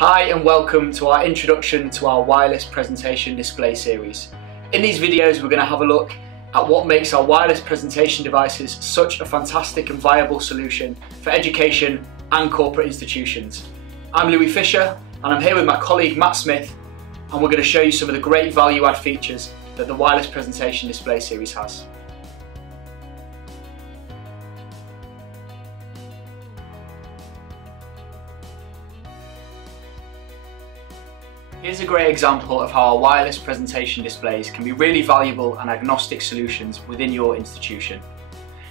Hi and welcome to our introduction to our wireless presentation display series. In these videos we're going to have a look at what makes our wireless presentation devices such a fantastic and viable solution for education and corporate institutions. I'm Louie Fisher and I'm here with my colleague Matt Smith, and we're going to show you some of the great value add features that the wireless presentation display series has. Here's a great example of how our wireless presentation displays can be really valuable and agnostic solutions within your institution.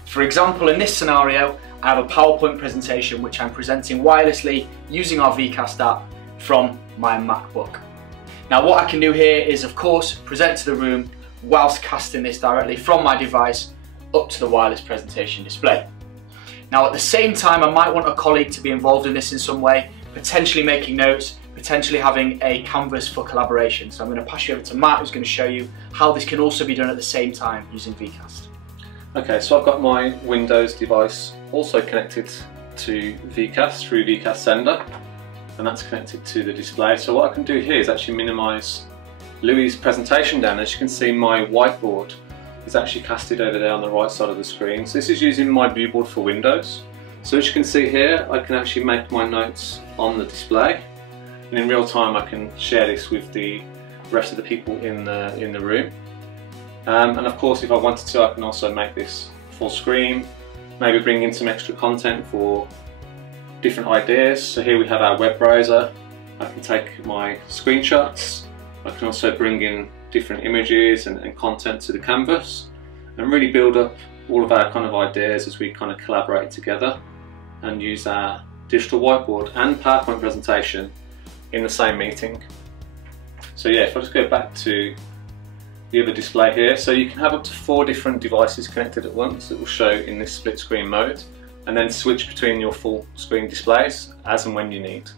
For example, in this scenario, I have a PowerPoint presentation which I'm presenting wirelessly using our VCast app from my Macbook. Now what I can do here is of course present to the room whilst casting this directly from my device up to the wireless presentation display. Now at the same time I might want a colleague to be involved in this in some way, potentially making notes, potentially having a canvas for collaboration. So I'm going to pass you over to Matt, who's going to show you how this can also be done at the same time using VCast. Okay, so I've got my Windows device also connected to VCast through VCast Sender, and that's connected to the display. So what I can do here is actually minimise Louie's presentation down. As you can see, my whiteboard is actually casted over there on the right side of the screen. So this is using my viewboard for Windows. So as you can see here, I can actually make my notes on the display. And in real time I can share this with the rest of the people in the room. And of course if I wanted to, I can also make this full screen, maybe bring in some extra content for different ideas. So here we have our web browser. I can take my screenshots. I can also bring in different images and content to the canvas and really build up all of our kind of ideas as we kind of collaborate together and use our digital whiteboard and PowerPoint presentation in the same meeting. So yeah, if I just go back to the other display here, so you can have up to 4 different devices connected at once that will show in this split screen mode, and then switch between your full screen displays as and when you need.